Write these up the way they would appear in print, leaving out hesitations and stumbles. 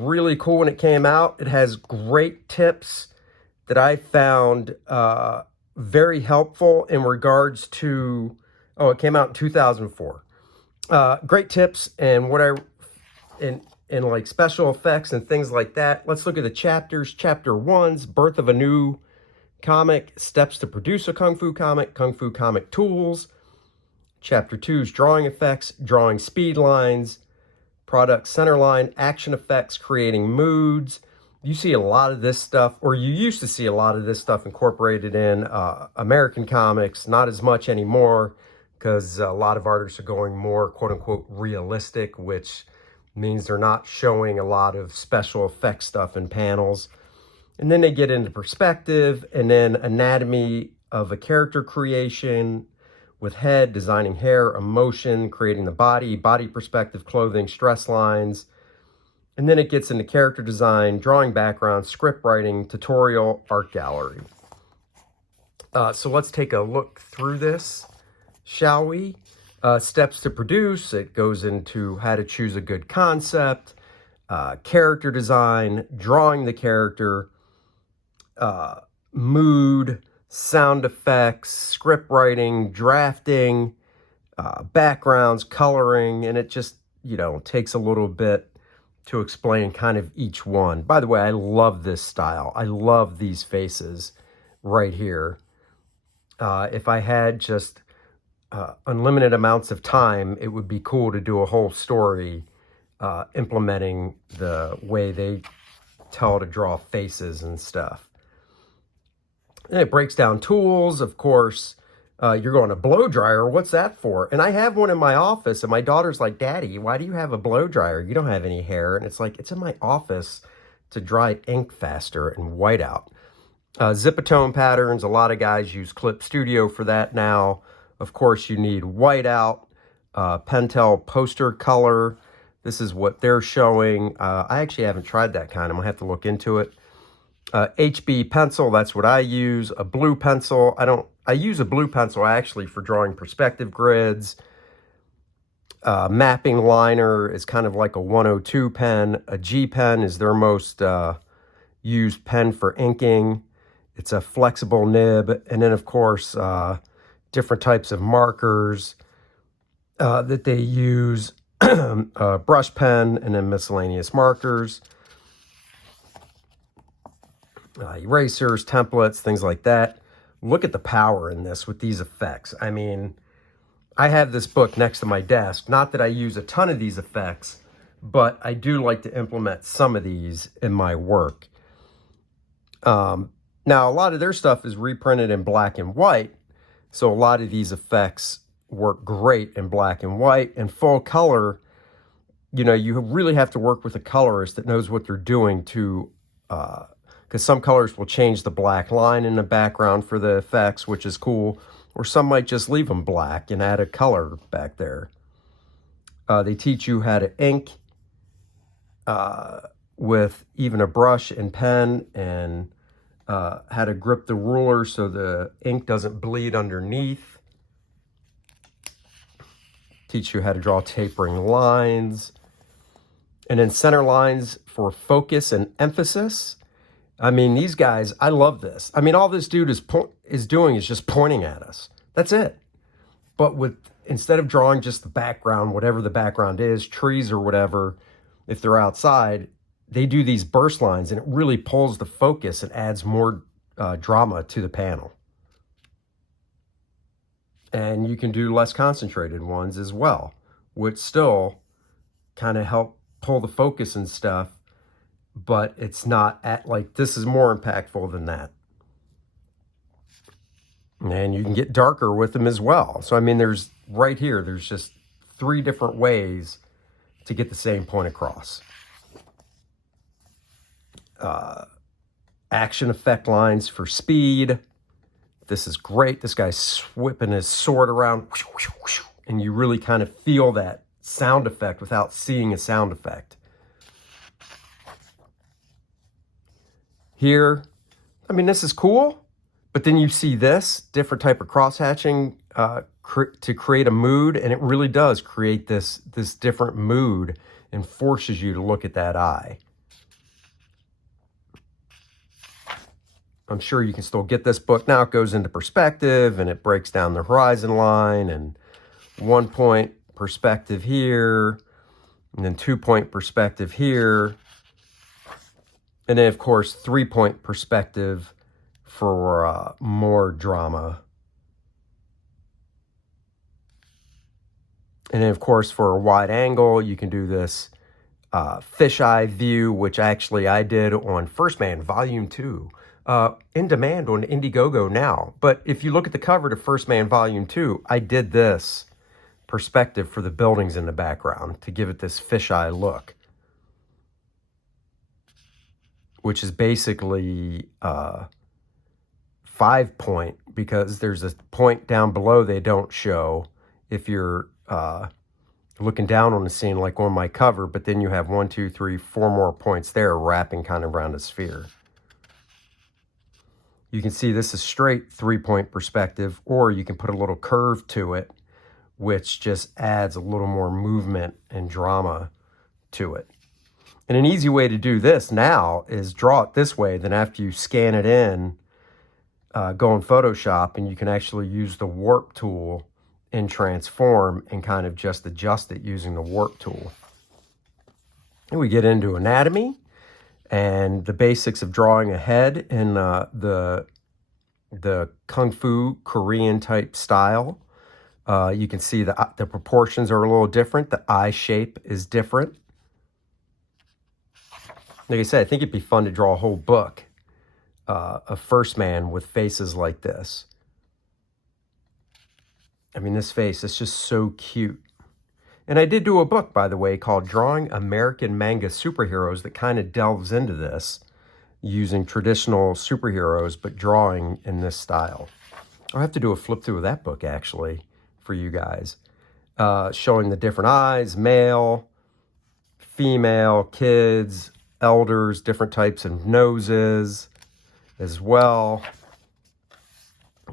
Really cool when it came out. It has great tips that I found very helpful in regards to, it came out in 2004. Great tips and in like special effects and things like that. Let's look at the chapters. Chapter 1's Birth of a New Comic, Steps to Produce a Kung Fu Comic, Kung Fu Comic Tools. Chapter 2's Drawing Effects, Drawing Speed Lines, Product Centerline, Action Effects, Creating Moods. You see a lot of this stuff, or you used to see a lot of this stuff incorporated in American comics, not as much anymore, because a lot of artists are going more quote-unquote realistic, which means they're not showing a lot of special effects stuff in panels. And then they get into perspective, and then anatomy of a character creation with head, designing hair, emotion, creating the body, body perspective, clothing, stress lines. And then it gets into character design, drawing background, script writing, tutorial, art gallery. So let's take a look through this, shall we? Steps to produce, it goes into how to choose a good concept, character design, drawing the character, mood, sound effects, script writing, drafting, backgrounds, coloring, and it just, takes a little bit to explain kind of each one. By the way, I love this style. I love these faces right here. If I had just unlimited amounts of time, it would be cool to do a whole story implementing the way they tell to draw faces and stuff. And it breaks down tools, of course. You're going, a blow dryer? What's that for? And I have one in my office, and my daughter's like, Daddy, why do you have a blow dryer? You don't have any hair. And it's like, it's in my office to dry ink faster and whiteout. Zipatone patterns, a lot of guys use Clip Studio for that now. Of course, you need whiteout, Pentel poster color. This is what they're showing. I actually haven't tried that kind. I'm going to have to look into it. HB pencil, that's what I use. A blue pencil. I use a blue pencil actually for drawing perspective grids. Mapping liner is kind of like a 102 pen. A G pen is their most used pen for inking. It's a flexible nib. And then, of course, different types of markers that they use. Brush pen and then miscellaneous markers. Erasers, templates, things like that. Look at the power in this with these effects. I mean, I have this book next to my desk. Not that I use a ton of these effects, but I do like to implement some of these in my work. Now, a lot of their stuff is reprinted in black and white, so a lot of these effects work great in black and white. And full color, you really have to work with a colorist that knows what they're doing to... because some colors will change the black line in the background for the effects, which is cool. Or some might just leave them black and add a color back there. They teach you how to ink with even a brush and pen, and how to grip the ruler so the ink doesn't bleed underneath. Teach you how to draw tapering lines. And then center lines for focus and emphasis. I mean, these guys, I love this. I mean, all this dude is doing is just pointing at us. That's it. But instead of drawing just the background, whatever the background is, trees or whatever, if they're outside, they do these burst lines, and it really pulls the focus and adds more drama to the panel. And you can do less concentrated ones as well, which still kind of help pull the focus and stuff. But it's not this is more impactful than that. And you can get darker with them as well. So, I mean, there's just 3 different ways to get the same point across. Action effect lines for speed. This is great. This guy's whipping his sword around, and you really kind of feel that sound effect without seeing a sound effect. Here, I mean, this is cool, but then you see this different type of cross-hatching to create a mood, and it really does create this different mood and forces you to look at that eye. I'm sure you can still get this book. Now it goes into perspective and it breaks down the horizon line and 1 point perspective here, and then 2 point perspective here. And then, of course, 3 point perspective for more drama. And then, of course, for a wide angle, you can do this fisheye view, which actually I did on First Man Volume 2. In demand on Indiegogo now. But if you look at the cover to First Man Volume 2, I did this perspective for the buildings in the background to give it this fisheye look, which is basically 5 point, because there's a point down below they don't show if you're looking down on the scene like on my cover, but then you have 1, 2, 3, 4 more points there wrapping kind of around a sphere. You can see this is straight 3 point perspective, or you can put a little curve to it, which just adds a little more movement and drama to it. And an easy way to do this now is draw it this way. Then after you scan it in, go in Photoshop, and you can actually use the warp tool in transform and kind of just adjust it using the warp tool. And we get into anatomy and the basics of drawing a head in the Kung Fu Korean type style. You can see the proportions are a little different. The eye shape is different. Like I said, I think it'd be fun to draw a whole book of First Man with faces like this. I mean, this face is just so cute. And I did do a book, by the way, called Drawing American Manga Superheroes that kind of delves into this, using traditional superheroes, but drawing in this style. I'll have to do a flip through of that book, actually, for you guys. Showing the different eyes, male, female, kids, elders, different types of noses as well.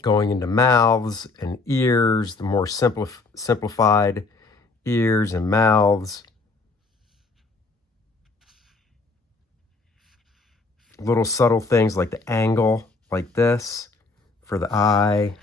Going into mouths and ears, the more simplified ears and mouths. Little subtle things like the angle, like this, for the eye.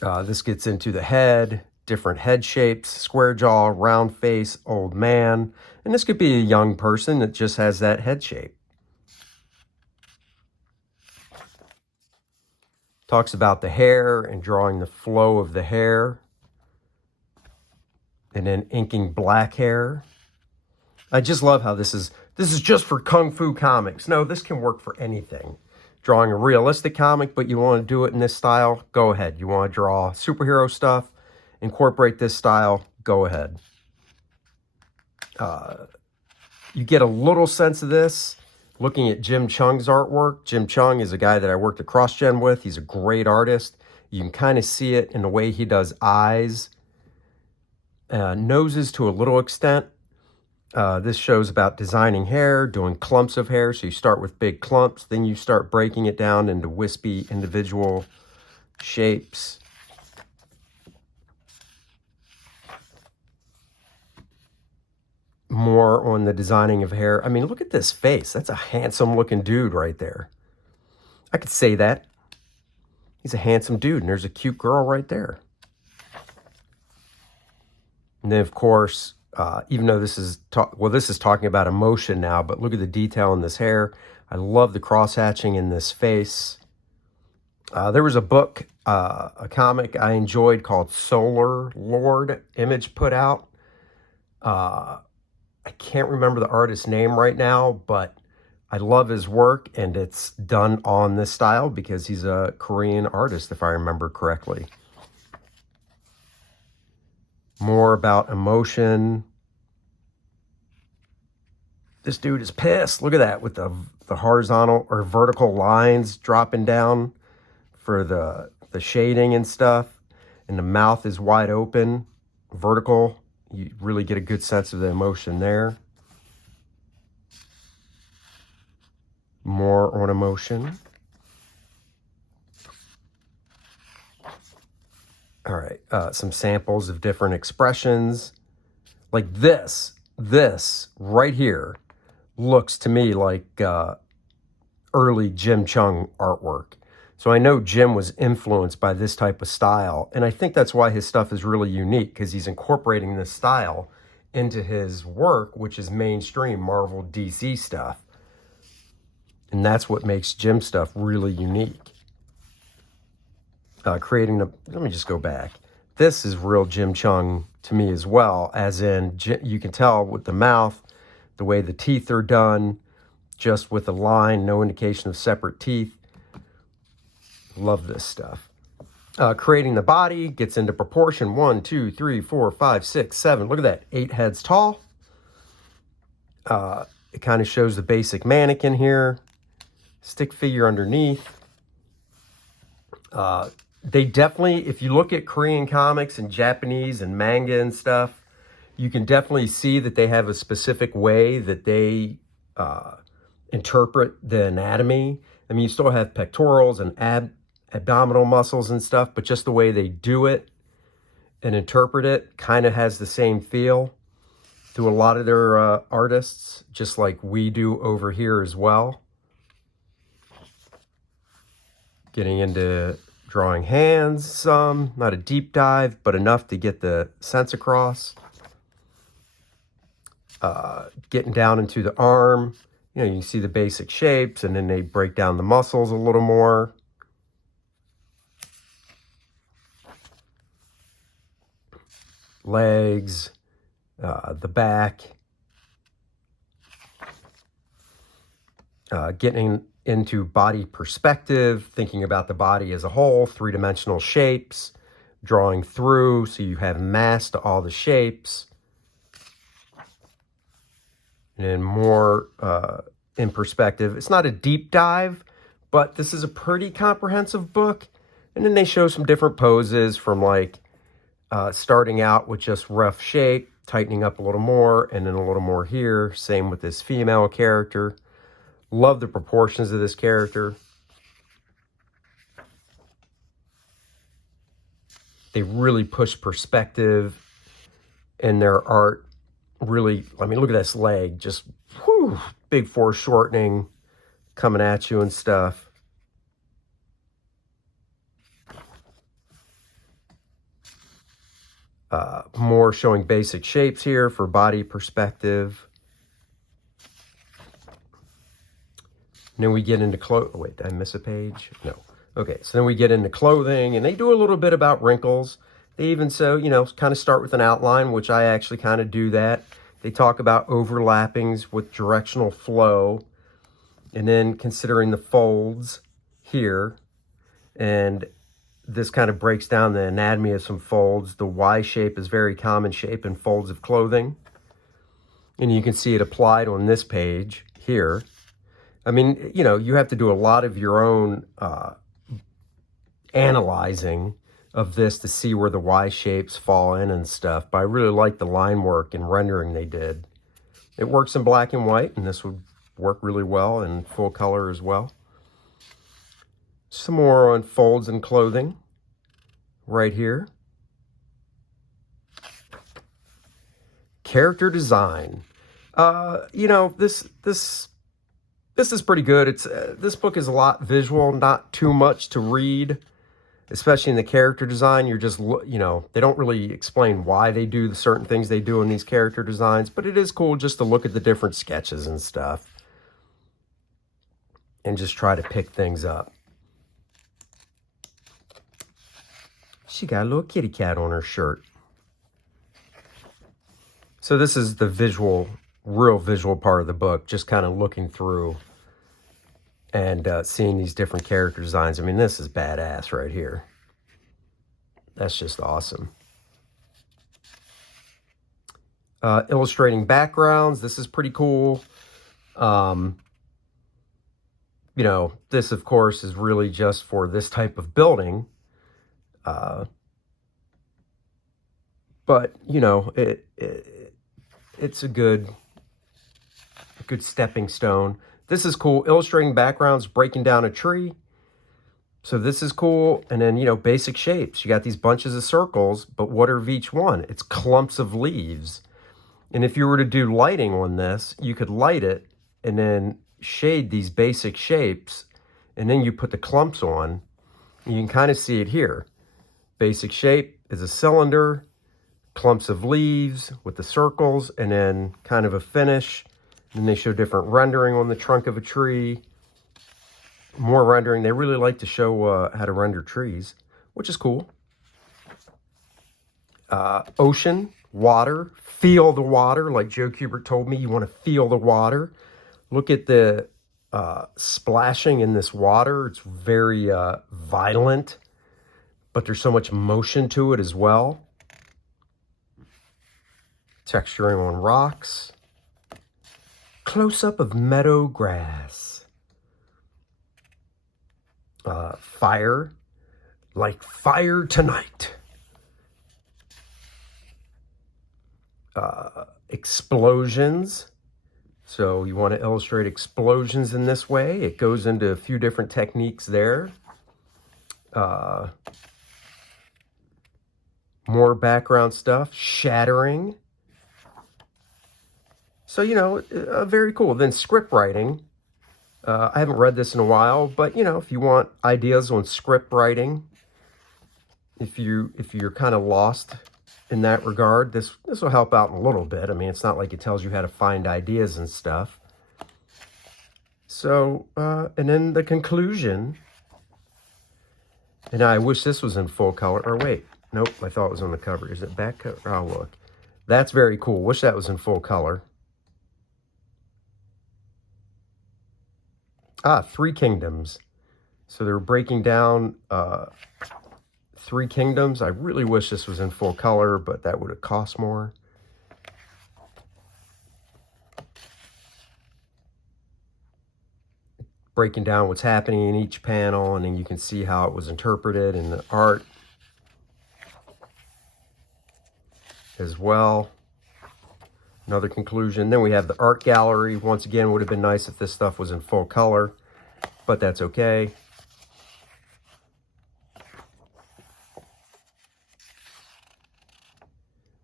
This gets into the head, different head shapes, square jaw, round face, old man. And this could be a young person that just has that head shape. Talks about the hair and drawing the flow of the hair. And then inking black hair. I just love how this is just for Kung Fu comics. No, this can work for anything. Drawing a realistic comic, but you want to do it in this style, go ahead. You want to draw superhero stuff, incorporate this style, go ahead. You get a little sense of this looking at Jim Cheung's artwork. Jim Cheung is a guy that I worked at CrossGen with. He's a great artist. You can kind of see it in the way he does eyes, noses to a little extent. This shows about designing hair, doing clumps of hair. So you start with big clumps, then you start breaking it down into wispy individual shapes. More on the designing of hair. I mean, look at this face. That's a handsome looking dude right there. I could say that. He's a handsome dude, and there's a cute girl right there. And then, of course, even though this is talking about emotion now, but look at the detail in this hair. I love the cross-hatching in this face. There was a book, a comic I enjoyed called Solar Lord, Image put out. I can't remember the artist's name right now, but I love his work, and it's done on this style because he's a Korean artist, if I remember correctly. More about emotion. This dude is pissed. Look at that, with the horizontal or vertical lines dropping down for the shading and stuff. And the mouth is wide open, vertical. You really get a good sense of the emotion there. More on emotion. All right, some samples of different expressions. Like this right here looks to me like early Jim Cheung artwork. So I know Jim was influenced by this type of style. And I think that's why his stuff is really unique, because he's incorporating this style into his work, which is mainstream Marvel DC stuff. And that's what makes Jim stuff really unique. Creating the, let me just go back. This is real Jim Cheung to me as well, as in you can tell with the mouth, the way the teeth are done, just with a line, no indication of separate teeth. Love this stuff. Creating the body, gets into proportion. 1, 2, 3, 4, 5, 6, 7. Look at that, 8 heads tall. It kind of shows the basic mannequin here. Stick figure underneath. They definitely, if you look at Korean comics and Japanese and manga and stuff, you can definitely see that they have a specific way that they interpret the anatomy. I mean, you still have pectorals and abdominal muscles and stuff, but just the way they do it and interpret it kind of has the same feel to a lot of their artists, just like we do over here as well. Getting into drawing hands some, not a deep dive, but enough to get the sense across. Getting down into the arm, you know, you see the basic shapes, and then they break down the muscles a little more. Legs, the back. Getting into body perspective, thinking about the body as a whole, three-dimensional shapes, drawing through so you have mass to all the shapes. And more in perspective. It's not a deep dive, but this is a pretty comprehensive book. And then they show some different poses from like starting out with just rough shape, tightening up a little more, and then a little more here. Same with this female character. Love the proportions of this character. They really push perspective in their art. Really, I mean, look at this leg. Just, whew, big foreshortening coming at you and stuff. More showing basic shapes here for body perspective. And then we get into clothes. Oh, wait, did I miss a page? No. Okay, so then we get into clothing, and they do a little bit about wrinkles. They even so, you know, kind of start with an outline, which I actually kind of do that. They talk about overlappings with directional flow, and then considering the folds here. And this kind of breaks down the anatomy of some folds. The Y shape is very common shape in folds of clothing. And you can see it applied on this page here. I mean, you know, you have to do a lot of your own analyzing of this to see where the Y shapes fall in and stuff. But I really like the line work and rendering they did. It works in black and white, and this would work really well in full color as well. Some more on folds and clothing right here. Character design. You know, this is pretty good. It's this book is a lot visual, not too much to read, especially in the character design. You're just, you know, they don't really explain why they do the certain things they do in these character designs, but it is cool just to look at the different sketches and stuff and just try to pick things up. She got a little kitty cat on her shirt. So this is the visual, real visual part of the book, just kind of looking through and seeing these different character designs. I mean, this is badass right here. That's just awesome. Illustrating backgrounds. This is pretty cool. You know, this, of course, is really just for this type of building. But, you know, it's a good stepping stone. This is cool. Illustrating backgrounds, breaking down a tree. So this is cool. And then, you know, basic shapes. You got these bunches of circles, but what are each one? It's clumps of leaves. And if you were to do lighting on this, you could light it and then shade these basic shapes, and then you put the clumps on. You can kind of see it here. Basic shape is a cylinder, clumps of leaves with the circles, and then kind of a finish. And they show different rendering on the trunk of a tree. More rendering. They really like to show how to render trees, which is cool. Ocean, water, feel the water. Like Joe Kubert told me, you want to feel the water. Look at the splashing in this water. It's very violent, but there's so much motion to it as well. Texturing on rocks. Close-up of meadow grass. Fire, like fire tonight. Explosions. So you want to illustrate explosions in this way. It goes into a few different techniques there. More background stuff. Shattering. So, you know, very cool. Then script writing. I haven't read this in a while, but, you know, if you want ideas on script writing, if you're kind of lost in that regard, this will help out a little bit. I mean, it's not like it tells you how to find ideas and stuff. So, and then the conclusion, and I wish this was in full color, or wait, nope, I thought it was on the cover. Is it back cover? Oh, look. That's very cool. Wish that was in full color. Three Kingdoms. So they're breaking down Three Kingdoms. I really wish this was in full color, but that would have cost more. Breaking down what's happening in each panel, and then you can see how it was interpreted in the art as well. Another conclusion. Then we have the art gallery. Once again, would have been nice if this stuff was in full color, but that's okay.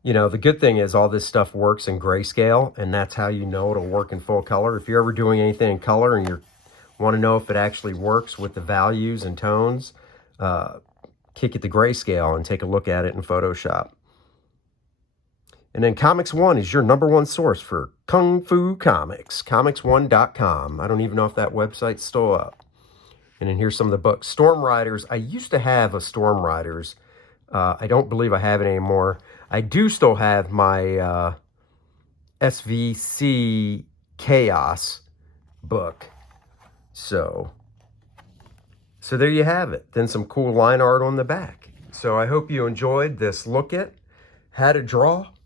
You know, the good thing is all this stuff works in grayscale, and that's how you know it'll work in full color. If you're ever doing anything in color and you want to know if it actually works with the values and tones, kick it to grayscale and take a look at it in Photoshop. And then ComicsOne is your #1 source for Kung Fu comics, ComicsOne.com. I don't even know if that website's still up. And then here's some of the books. Storm Riders. I used to have a Storm Riders. I don't believe I have it anymore. I do still have my SVC Chaos book. So there you have it. Then some cool line art on the back. So I hope you enjoyed this look at how to draw